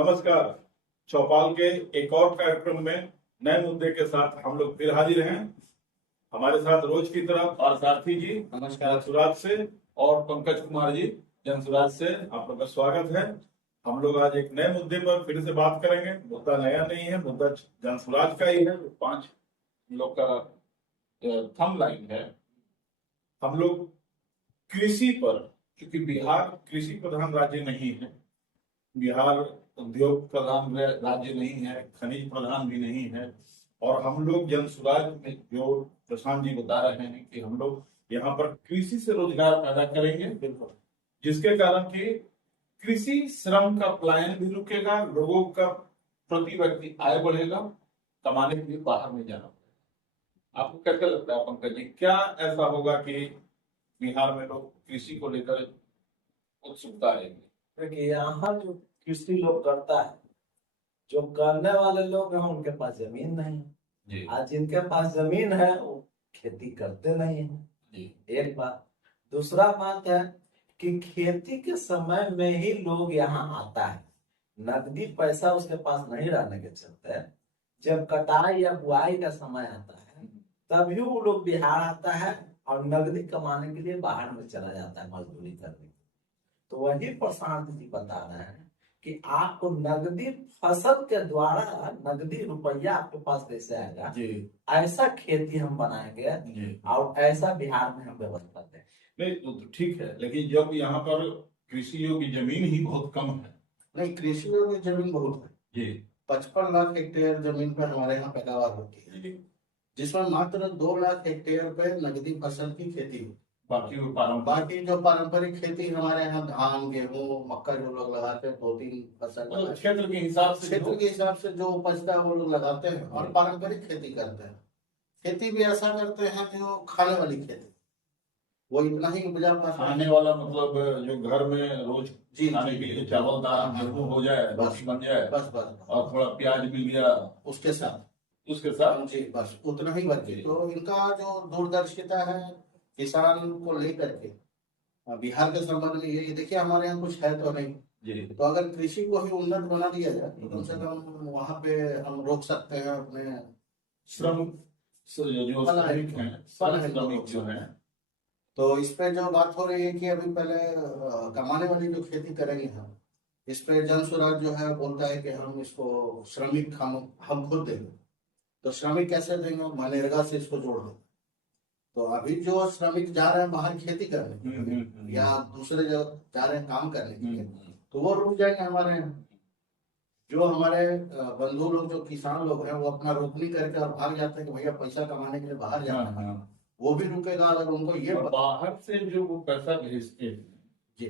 नमस्कार। चौपाल के एक और कार्यक्रम में नए मुद्दे के साथ हम लोग फिर हाजिर हैं। हमारे साथ रोज की तरह और सारथी जी नमस्कार। जनसुराज से और पंकज कुमार जी जनसुराज से आप लोग का स्वागत है। हम लोग आज एक नए मुद्दे पर फिर से बात करेंगे। मुद्दा नया नहीं है, मुद्दा जनसुराज का ही है। 5 लोग का थंब लाइन है। हम लोग कृषि पर, क्योंकि बिहार कृषि प्रधान राज्य नहीं है, बिहार उद्योग प्रधान राज्य नहीं है, खनिज प्रधान भी नहीं है, और हम लोग जनसुराज में जो प्रशांत जी बता रहे हैं कि हम लोग यहाँ पर कृषि से रोजगार पैदा करेंगे, जिसके कारण कि कृषि श्रम का पलायन भी रुकेगा, लोगों का प्रति व्यक्ति आय बढ़ेगा, कमाने के लिए बाहर नहीं जाना पड़ेगा। आपको कैसा लगता है पंकज जी, क्या ऐसा होगा कि बिहार में लोग कृषि को लेकर उत्सुकता रहेगी? देखिए, यहाँ जो कृषि लोग करता है, जो करने वाले लोग हैं उनके पास जमीन नहीं है। आज जिनके पास जमीन है वो खेती करते नहीं है। एक बात। दूसरा बात है कि खेती के समय में ही लोग यहाँ आता है, नकदी पैसा उसके पास नहीं रहने के चलते जब कटाई या बुआई का समय आता है तभी वो लोग बिहार आता है और नकदी कमाने के लिए बाहर में चला जाता है मजदूरी करने। तो वही प्रशांत जी बता रहे हैं कि आपको नकदी फसल के द्वारा नकदी रुपया आपके पास कैसे आएगा, ऐसा खेती हम बनाएंगे और ऐसा बिहार में हम व्यवस्था दें। नहीं तो ठीक है, लेकिन जब यहाँ पर कृषि योग्य जमीन ही बहुत कम है। नहीं, कृषि योग्य जमीन बहुत है जी। 55 लाख हेक्टेयर जमीन पर हमारे यहाँ पैदावार होती है, जिसमें मात्र 2 लाख हेक्टेयर पे नकदी फसल की खेती होती है। बाकी जो पारंपरिक खेती हमारे यहाँ धान, गेहूँ, मक्का जो लोग लगाते हैं 2-3 फसल क्षेत्र के हिसाब से जो उपजता है वो लोग लगाते हैं और पारंपरिक खेती करते हैं। खेती भी ऐसा करते हैं जो खाने वाली खेती, वो इतना ही उपजा पाते हैं। खाने वाला मतलब जो घर में रोज खाने के लिए चावल दाल गेहूँ हो जाए, बस बन जाए, बस और थोड़ा प्याज मिल गया उसके साथ जी, बस उतना ही बचे। तो इनका जो दूरदर्शिता है किसान को लेकर के बिहार के संबंध में ये देखिए, हमारे यहाँ कुछ है तो नहीं जी। तो अगर कृषि को ही उन्नत बना दिया जाए तो कम से कम वहाँ पे हम रोक सकते हैं अपने श्रम जो श्रमिक जो है। तो इस पे जो बात हो रही है कि अभी पहले कमाने वाली जो खेती करेंगे हम, इस पे जनसुराज जो है बोलता है कि हम इसको श्रमिक हम खुद देंगे। तो श्रमिक कैसे देंगे? मनरेगा से इसको जोड़ देंगे। तो अभी जो श्रमिक जा रहे हैं बाहर खेती करने या दूसरे जो जा रहे हैं काम करने के लिए, तो वो रुक जाएंगे हमारे यहाँ। जो हमारे बंधु लोग जो किसान लोग हैं वो अपना रोपनी करके और भाग जाते हैं कि भैया पैसा कमाने के लिए बाहर जाना है, वो भी रुकेगा अगर उनको ये बाहर से जो वो पैसा भेजते हैं जी।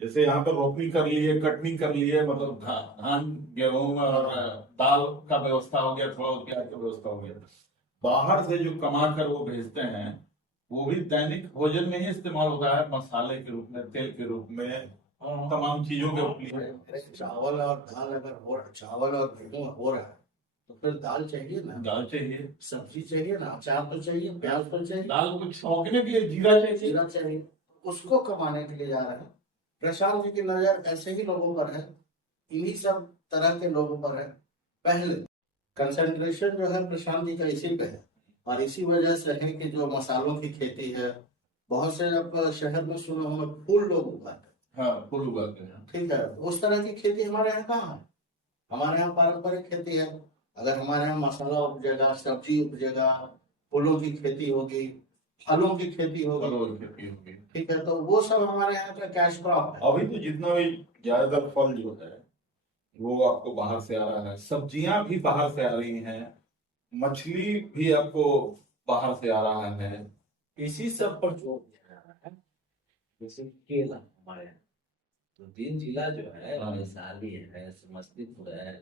जैसे यहाँ पर रोपनी कर लिए, कटनी कर लिए, मतलब धान गेहूं और दाल का व्यवस्था हो गया, थोड़ा प्याज का व्यवस्था हो गया। बाहर से जो कमा कर वो भेजते हैं वो भी दैनिक भोजन में ही इस्तेमाल होता है, मसाले के रूप में, तेल के रूप में, तमाम चीजों के लिए। चावल और दाल अगर हो रहा, चावल और गेहूं हो रहा है तो फिर दाल चाहिए ना, दाल चाहिए, सब्जी चाहिए ना, अचार तो चाहिए, प्याज तो चाहिए, दाल को छौंकने के लिए जीरा चाहिए, उसको कमाने के लिए जा रहे हैं। प्रशांत जी की नजर ऐसे ही लोगों पर है, इन्हीं सब तरह के लोगों पर है। पहले कंसंट्रेशन जो है प्रशांत जी का इसी पे है, और इसी वजह से है कि जो मसालों की खेती है, बहुत से अब शहर में सुना होगा फूल लोग उगाते हैं। हाँ, फूल उगाते हैं। ठीक है, उस तरह की खेती हमारे यहाँ कहाँ है? हमारे यहाँ पारंपरिक खेती है। अगर हमारे यहाँ मसाला उपजेगा, सब्जी उपजेगा, फूलों की खेती होगी, फलों की खेती होगी, ठीक है, तो वो सब हमारे यहाँ का कैश क्रॉप है। अभी तो जितना भी ज्यादातर फल जो है वो आपको बाहर से आ रहा है, सब्जियां भी बाहर से आ रही हैं, मछली भी आपको बाहर से आ रहा है। इसी सब पर जोर दिया जा रहा है। जैसे केला हमारे यहाँ तो 3 जिला जो है, वैशाली है, समस्तीपुर है,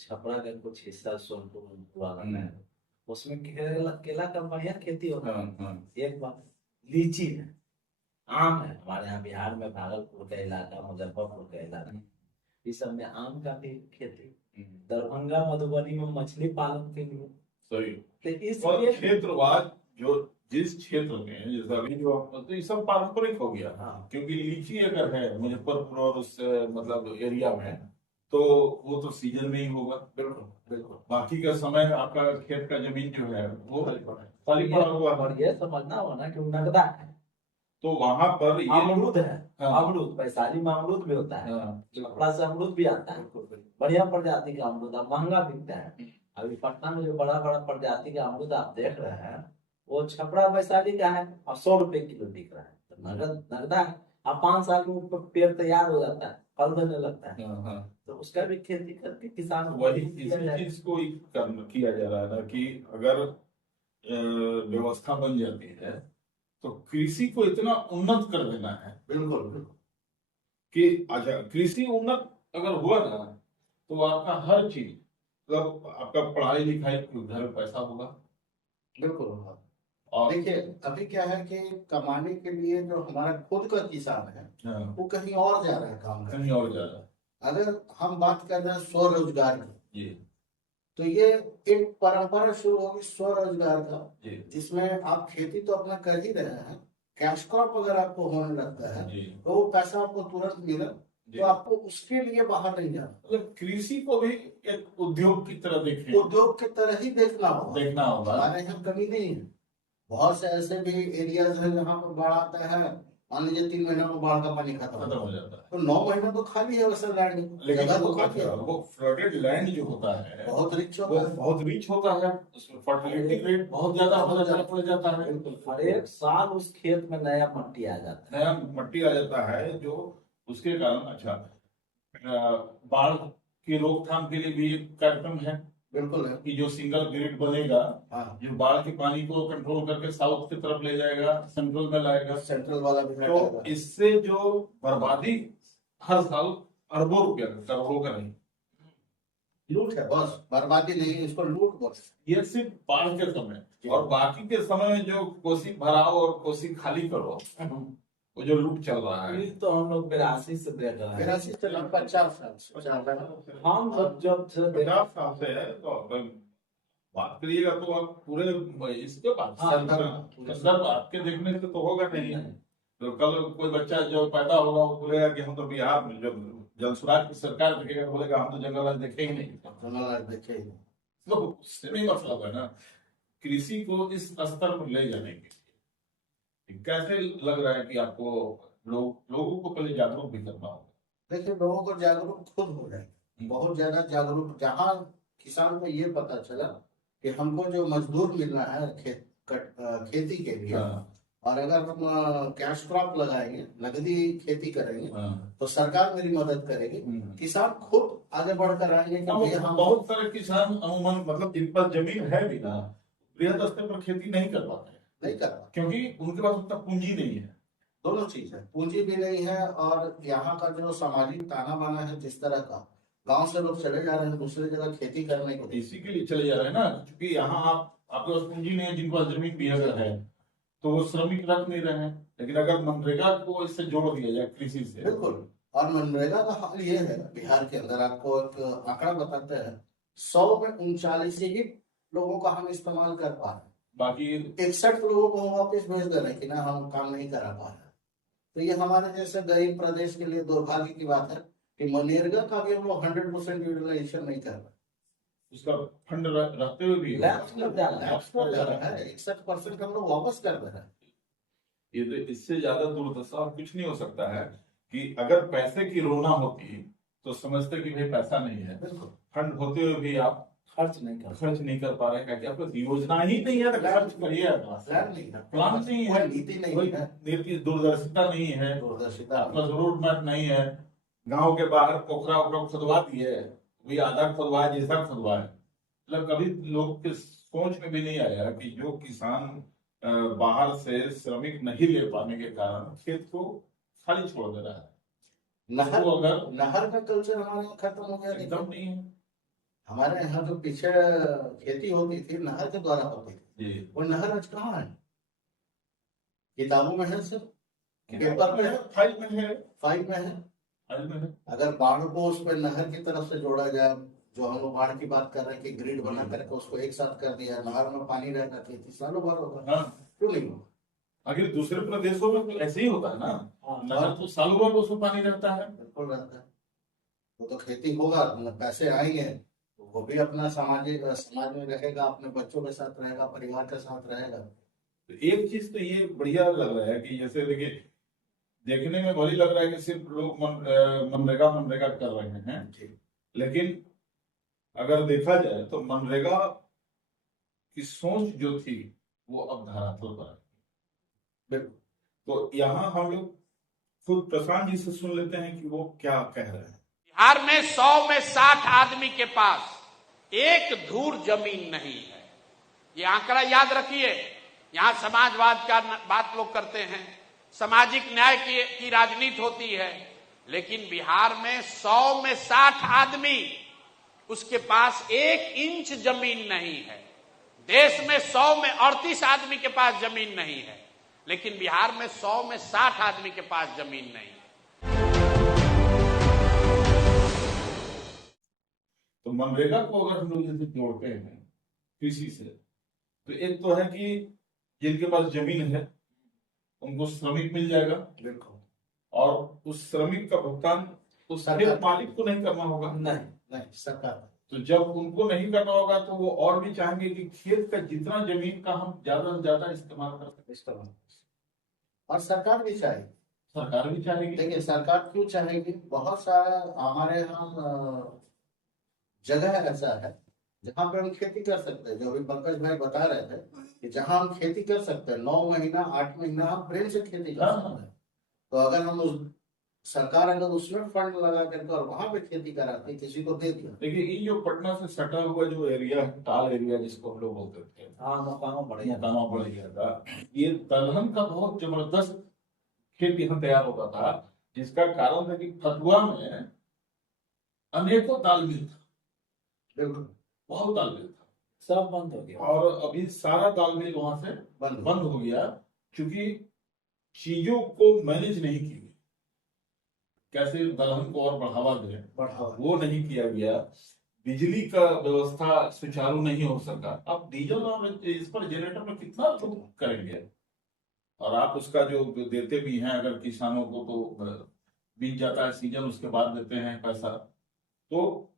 छपरा का कुछ हिस्सा सोनपुर है, उसमें केला का बढ़िया खेती होता है। एक बात, लीची है, आम है, हमारे यहाँ बिहार में भागलपुर का इलाका, मुजफ्फरपुर का इलाका, इस सब में आम का भी खेती, दरभंगा मधुबनी में मछली पालन के लिए। सही। तो इसलिए क्षेत्रवाद जो जिस क्षेत्र में, जैसे अभी जो तो ये सब पारंपरिक हो गया। हाँ। क्योंकि लीची अगर है मुजफ्फरपुर और उस मतलब एरिया में, तो वो तो सीजन में ही होगा। बिल्कुल बिल्कुल। बाकी का समय आपका खेत का जमीन जो है वो खाली पड़ा हुआ है। और ये समझना होगा ना कि वो नगदा है, तो वहां पर ये अमरूद है। हाँ। अमरूद वैशाली में अमरूद भी होता है, हाँ, छपरा से अमरूद भी आता है, बढ़िया प्रजाति का अमरूद, अब महंगा बिकता है। अभी पटना में जो बड़ा बड़ा प्रजाति का अमरूद आप देख रहे हैं वो छपरा वैशाली का है और 100 रुपए किलो बिक रहा है। तो नगदा है। अब 5 साल में ऊपर पेड़ तैयार हो जाता है, फल देने लगता है, हाँ, हाँ। तो उसका भी खेती करके किसान वही इसी चीज को ही किया जा रहा है ना कि अगर व्यवस्था बन जाती है तो कृषि को इतना उन्नत कर देना है बिल्कुल बिल्कुल। कि अच्छा कृषि उन्नत अगर हुआ ना तो आपका हर चीज मतलब आपका पढ़ाई लिखाई घर में पैसा होगा। बिल्कुल। और देखिए अभी क्या है कि कमाने के लिए जो हमारा खुद का किसान है हाँ, वो कहीं और जा रहा है काम करने। कहीं और ज्यादा अगर हम बात कर रहे हैं स्वरोजगार की, जी तो ये एक परंपरा शुरू होगी स्वरोजगार का, जी जिसमें आप खेती तो अपना कर ही रहे हैं, कैश क्रॉप अगर आपको होने लगता है जी तो वो पैसा आपको तुरंत मिला, जी। तो आपको उसके लिए बाहर नहीं जाना, मतलब कृषि को भी एक उद्योग की तरह देखें, उद्योग की तरह ही देखना होगा। देखना होगा। हमारे यहाँ कमी नहीं है, बहुत से ऐसे भी एरियाज हैं जहाँ पर बाढ़ आता है, मान लीजिए 3 महीना में बाढ़ का पानी खत्म खत्म हो जाता है, तो 9 महीना तो खाली है वैसा लैंड, लेकिन जगह तो खाली है, वो फ्लडेड लैंड जो होता है बहुत रिच वो होता है। बहुत रिच होता है, उसमें फर्टिलिटी रेट बहुत ज्यादा पड़ जाता है। हर एक साल उस खेत में नया मट्टी आ जाता है। नया मट्टी आ जाता है जो उसके कारण अच्छा बाढ़ की रोकथाम के लिए भी एक कार्यक्रम है बिल्कुल है। कि जो सिंगल ग्रिड बनेगा हाँ, जो बाढ़ के पानी को कंट्रोल करके साउथ की तरफ ले जाएगा, सेंट्रल में लाएगा। सेंट्रल वाला भी तो है। इससे जो बर्बादी हर साल अरबों रुपया करोड़ों का नहीं, लूट है बस, बर्बादी नहीं, इसको लूट बोल। ये सिर्फ बाढ़ के समय, और बाकी के समय में जो कोसी भराओ और कोसी खाली करो वो जो लूट चल रहा है। ये तो हम लोग 82 से देख रहे हैं। 82 से 50 साल हम लोग जब से 50 साल से है तो अगर बात करिएगा तो आप पूरे इसके बाद संदर्भ आपके देखने से तो होगा नहीं। तो कल कोई बच्चा जो पैदा होगा वो बोलेगा कि हम तो बिहार में जो जल सुराज की सरकार देखेगा तो बोलेगा हम तो जंगल राज देखे ही नहीं। जंगल देखे ही नहीं। तो उससे भी मतलब है ना कृषि को इस स्तर पर ले जाने के लिए कैसे लग रहा है कि आपको लोगों को पहले जागरूक भी करना होगा। देखिए लोगों को जागरूक खुद हो जाए, बहुत ज्यादा जागरूक। जहाँ किसान को ये पता चला कि हमको जो मजदूर मिल रहा है खेती के लिए, हाँ, और अगर हम कैश क्रॉप लगाएंगे, नगदी खेती करेंगे, हाँ, तो सरकार मेरी मदद करेगी, किसान खुद आगे बढ़कर आएंगे कि भैया हम। बहुत सारे किसान अमूमन मतलब जिन पर जमीन है भी ना बृहद स्तर पर खेती नहीं कर पाते नहीं कर पाते, क्योंकि उनके पास उतना पूंजी नहीं है। दोनों चीज है, पूंजी भी नहीं है, और यहाँ का जो सामाजिक ताना बाना है जिस तरह का, गांव से लोग चले जा रहे हैं दूसरी जगह खेती करने को। इसी के लिए चले जा रहे हैं ना क्योंकि यहाँ आपके पास पूंजी नहीं है, जिनके पास जमीन भी अगर है तो वो श्रमिक रख नहीं रहे हैं। लेकिन अगर मनरेगा को इससे जोड़ दिया जाए कृषि से। बिल्कुल। और मनरेगा का हाल ये है बिहार के अंदर, आपको एक आंकड़ा बताते हैं, 100 में 39 ही लोगों का हम इस्तेमाल कर पा रहे हैं, बाकी 61 लोगों को हम वापस भेज दे रहे हैं कि ना हम काम नहीं करा पा रहे हैं। तो ये हमारे जैसे गरीब प्रदेश के लिए दुर्भाग्य की बात है कि मनरेगा का भी हम लोग 100% यूटिलाइजेशन नहीं कर रहे, उसका फंड रखते हुए भी लैप्स कर जा रहा है। 61% हम लोग वापस कर दे रहे हैं। ये तो इससे ज्यादा दुर्दशा और कुछ नहीं हो सकता है कि अगर पैसे की रोना होती तो समझते कि भाई पैसा नहीं है, फंड होते हुए भी आप खर्च नहीं कर पा रहे हैं। आपको योजना ही नहीं है तो खर्च करिए, प्लान नहीं है, नीति नहीं है, नीति दूरदर्शिता नहीं है, दूरदर्शिता आपका रोड मैप नहीं है। गांव के बाहर पोखरा ओखरा खुदवा दिए, भी आधा खुदवा है जैसा खुदवा है। मतलब कभी लोग के सोच में भी नहीं आया कि जो किसान बाहर से श्रमिक नहीं ले पाने के कारण खेत को खाली छोड़ दे रहा है। नहर, तो अगर नहर का कल्चर हमारे यहाँ खत्म हो गया। एकदम नहीं है। हमारे यहाँ जो पीछे खेती होती थी नहर के द्वारा होती थी, वो नहर आज कहाँ है? किताबों में है सर, पेपर में है, फाइल में है, फाइल में है। फाइल में है। अगर बाढ़ को उस पर नहर की तरफ से जोड़ा जाए, जो हम लोग बाढ़ की बात कर रहे हैं कि ग्रिड बना करके उसको एक साथ कर दिया, नहर में पानी रहना खेती सालों भर होगा, हाँ, क्यों नहीं होगा? आखिर दूसरे प्रदेशों में तो ऐसे ही होता है ना, नहर तो सालों भर उसमें पानी रहता है। बिल्कुल रहता है। तो खेती होगा, पैसे आएंगे, तो वो भी अपना समाज में रहेगा, अपने बच्चों के साथ रहेगा, परिवार के साथ रहेगा। तो एक चीज तो ये बढ़िया लग रहा है कि जैसे देखिए, देखने में भले लग रहा है कि सिर्फ लोग मनरेगा मनरेगा कर रहे हैं, लेकिन अगर देखा जाए तो मनरेगा की सोच जो थी वो अब धरातल पर है। तो यहाँ हम लोग खुद प्रशांत जी से सुन लेते हैं कि वो क्या कह रहे हैं। बिहार में 100 में 60 आदमी के पास एक धूर जमीन नहीं है। ये आंकड़ा याद रखिए। यहां समाजवाद का बात लोग करते हैं, सामाजिक न्याय की राजनीति होती है, लेकिन बिहार में 100 में 60 आदमी उसके पास 1 इंच जमीन नहीं है। देश में 100 में 38 आदमी के पास जमीन नहीं है, लेकिन बिहार में 100 में 60 आदमी के पास जमीन नहीं है। तो मनरेगा को अगर हम लोग जैसे जोड़ते हैं कृषि से, तो एक तो है कि जिनके पास जमीन है उनको श्रमिक मिल जाएगा, बिल्कुल, और उस श्रमिक का भुगतान उस खेत मालिक को नहीं करना होगा। नहीं, सरकार। तो जब उनको नहीं करना होगा तो वो और भी चाहेंगे कि खेत का जितना जमीन का हम ज्यादा से ज्यादा इस्तेमाल कर सकें। और सरकार भी चाहेगी। सरकार भी चाहेगी। देखिए, सरकार क्यों चाहेगी, बहुत सारा हमारे यहाँ जगह ऐसा है जहाँ पे हम खेती कर सकते हैं। जो अभी पंकज भाई बता रहे थे कि जहाँ हम खेती कर सकते हैं, 9 महीना 8 महीना हम प्रेम से खेती कर सकते हैं। तो अगर हम सरकार अगर उसमें फंड लगा करके और वहां पे खेती कराती, किसी को दे दिया। देखिए, ये जो पटना से सटा हुआ जो एरिया है, टाल एरिया जिसको हम लोग बोलते थे, मकानों बढ़िया था, ये दलहन का बहुत जबरदस्त खेत यहाँ तैयार होता था, जिसका कारण था कि कठुआ में अनेकों दाल मिल था, बिल्कुल बहुत दाल मिल था, सब बंद हो गया। और अभी सारा दाल मिल वहां से बंद हो गया, क्योंकि चीजों को मैनेज नहीं की, कैसे दलहन को और बढ़ावा दे, वो नहीं किया गया। बिजली का व्यवस्था सुचारू नहीं हो सका। अब डीजल और इस पर जनरेटर में कितना लोग करेंगे, और आप उसका जो देते भी हैं अगर किसानों को, तो बीत जाता है सीजन, उसके बाद देते हैं पैसा। तो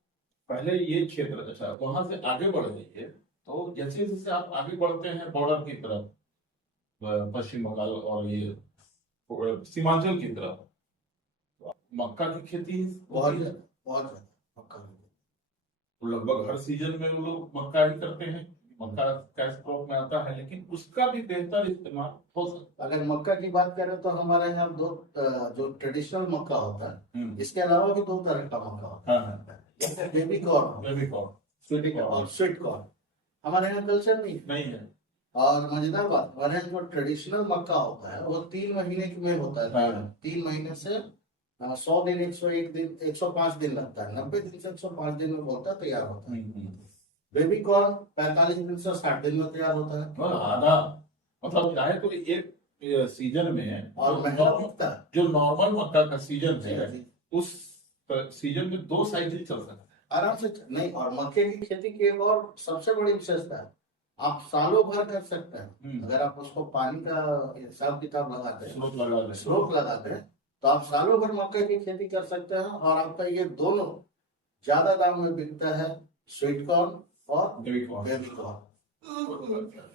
पहले ये क्षेत्र, अच्छा वहां से आगे बढ़ जाइए, तो जैसे जैसे आप आगे बढ़ते हैं बॉर्डर की तरफ, पश्चिम बंगाल और ये सीमांचल की तरफ, मक्का की खेती बहुत मक्का, तो लगभग हर सीजन में वो लोग मक्का ही करते हैं। मक्का कैश क्रॉप में आता है, लेकिन उसका भी बेहतर इस्तेमाल हो सकता है। अगर मक्का की बात करें तो हमारे यहाँ जो ट्रेडिशनल मक्का होता है, इसके अलावा भी 2 तरह का मक्का होता है। जैसे बेबी कॉर्न और स्वीट कॉर्न। हमारे यहाँ कल्चर नहीं है। और मजेदार बात, हमारे यहाँ जो ट्रेडिशनल मक्का होता है वो 3 महीने में होता है। 3 महीने से 100 दिन, 101 दिन, 105 दिन लगता है। 90 दिन से 105 दिन में बोलता तैयार होता है। बेबी कॉर्न 45 दिन से 60 दिन में तैयार होता है। आधा, मतलब चाहे तो एक सीजन में, और जो नॉर्मल मक्का का सीजन है, उस सीजन में 2 साइकिल चल सकता है आराम से। नहीं, और मक्के की खेती की एक और सबसे बड़ी विशेषता है, आप सालों भर कर सकते हैं। अगर आप उसको पानी का हिसाब किताब लगाते हैं, स्रोत लगाते हैं, तो आप सालों भर मक्के की खेती कर सकते हैं। और आपका ये दोनों ज्यादा दाम में बिकता है, स्वीट कॉर्न और बेबी कॉर्न।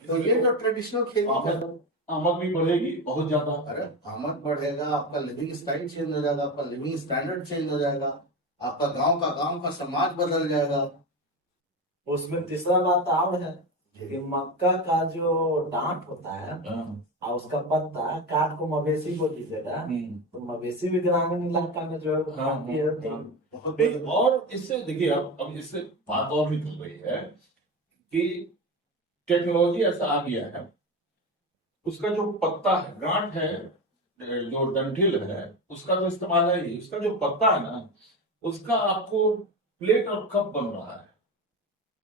तो ये जो ट्रेडिशनल खेती है, आमद भी बढ़ेगी बहुत ज्यादा। अरे आमद बढ़ेगा, आपका लिविंग स्टाइल चेंज हो जाएगा, आपका लिविंग स्टैंडर्ड चेंज हो जाएगा, आपका गांव का समाज बदल जाएगा। उसमें तीसरा बात और है कि मक्का का जो डांट होता है और उसका पत्ता काट को मवेशी को दीजिएगा, तो मवेशी भी ग्रामीण इलाका में जो है। और इससे देखिए, अब इससे बात और भी चल रही है कि टेक्नोलॉजी ऐसा आ गया है, उसका जो पत्ता है, गांठ है, जो डंठिल है, उसका जो इस्तेमाल है, उसका जो पत्ता है ना, उसका आपको प्लेट और कप बन रहा है।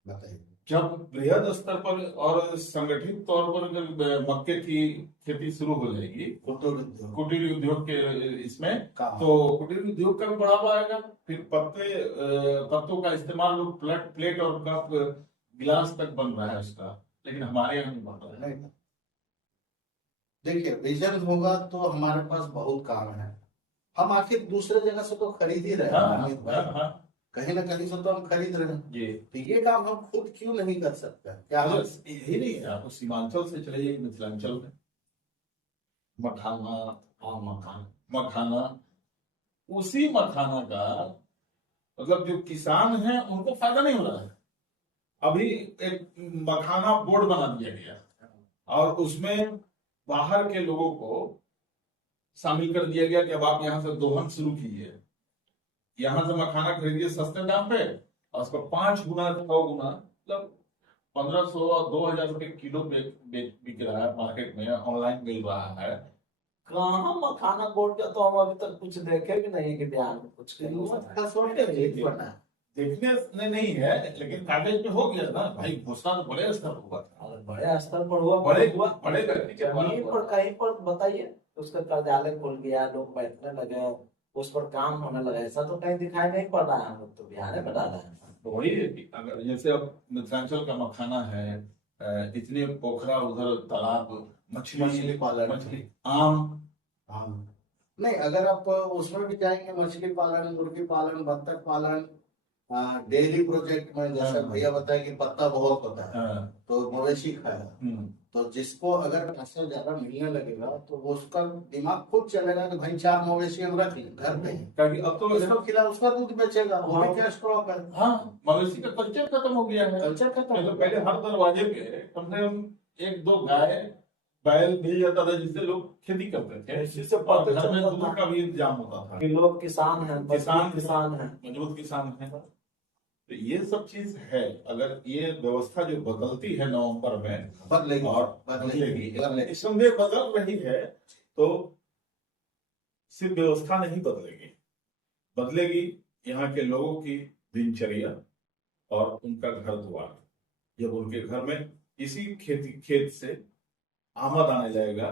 बताइए, जब बृहद स्तर पर और संगठित तौर पर अगर मक्के की खेती शुरू हो जाएगी, कुटीर उद्योग के इसमें, तो कुटीर उद्योग का भी बढ़ावा आएगा। फिर पत्तों का इस्तेमाल लोग प्लेट और कप, गिलास तक बन रहा है उसका, लेकिन हमारे यहाँ नहीं बन रहा है। देखिए, विजन होगा तो हमारे पास बहुत काम है। हम आखिर दूसरे जगह से तो खरीद ही रहे हैं अमित भाई, कहीं ना कहीं से तो हम खरीद रहे हैं जी। तो ये काम हम खुद क्यों नहीं कर सकते? क्या हम यही नहीं है, आपको सीमांचल से चले मिथिलांचल में मखाना, मखाना, उसी मखाना का मतलब जो किसान है उनको फायदा नहीं हो रहा है। अभी एक मखाना बोर्ड बना दिया गया और उसमें बाहर के लोगों को शामिल कर दिया गया कि अब आप यहाँ से दोहन शुरू कीजिए, यहाँ से मखाना खरीदिए सस्ते दाम पे और उसको 5 गुना 6 गुना मतलब 1500 और 2000 रुपए किलो बिक रहा है मार्केट में, ऑनलाइन मिल रहा है। कहाँ मखाना बोर्ड का तो हम अभी तक कुछ देखे भी नहीं कि बिहार में कुछ देखने नहीं है, लेकिन कागज पे हो गया ना भाई, घोषणा तो बड़े स्तर पर हुआ था। और बड़े स्तर पर हुआ, बड़े कहीं पर कहीं पर बताइए उसका कार्यालय खुल गया, लोग बैठने लगे, उस पर काम होने लगा, ऐसा तो कहीं दिखाई नहीं पड़ रहा है। हम लोग तो बिहार में डाला है। तो वही अगर जैसे अब मिथिलांचल का मखाना है, इतने पोखरा उधर तालाब, मछली पालन, मछली, आम, नहीं अगर आप उसमें भी जाएंगे मछली पालन, मुर्गी पालन, बत्तख पालन, डेयरी प्रोजेक्ट में जैसे भैया बताया कि पत्ता बहुत होता है तो मवेशी खाया, तो जिसको अगर पैसा ज्यादा मिलने लगेगा तो वो उसका दिमाग खुद चलेगा कि भाई 4 मवेशी हम रख लें घर पे, ताकि अब तो उसको खिला, उसका दूध बेचेगा, वो भी कैश क्रॉप है। हाँ, मवेशी का कल्चर खत्म हो गया है। कल्चर खत्म हो पहले हर दरवाजे पे कम से कम 1-2 गाय बैल मिल जाता था जिससे लोग खेती करते थे, इससे पता घर में चलता दूध था का भी इंतजाम होता था कि लोग किसान हैं, किसान हैं, मजबूत किसान है। तो ये सब चीज है, अगर ये व्यवस्था जो बदलती है नवंबर में बदलेगी और बदलेगी निस्संदेह बदल रही है, तो सिर्फ व्यवस्था नहीं बदलेगी, बदलेगी यहाँ के लोगों की दिनचर्या और उनका घर द्वार। जब उनके घर में इसी खेत से आमद आने लगेगा,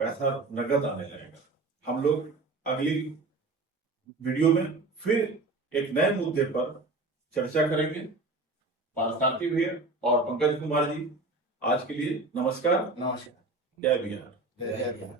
पैसा नगद आने लगेगा। हम लोग अगली वीडियो में फिर एक नए मुद्दे पर चर्चा करेंगे। पार्थसारथी भैया और पंकज कुमार जी, आज के लिए नमस्कार। नमस्कार। जय बिहार। जय बिहार।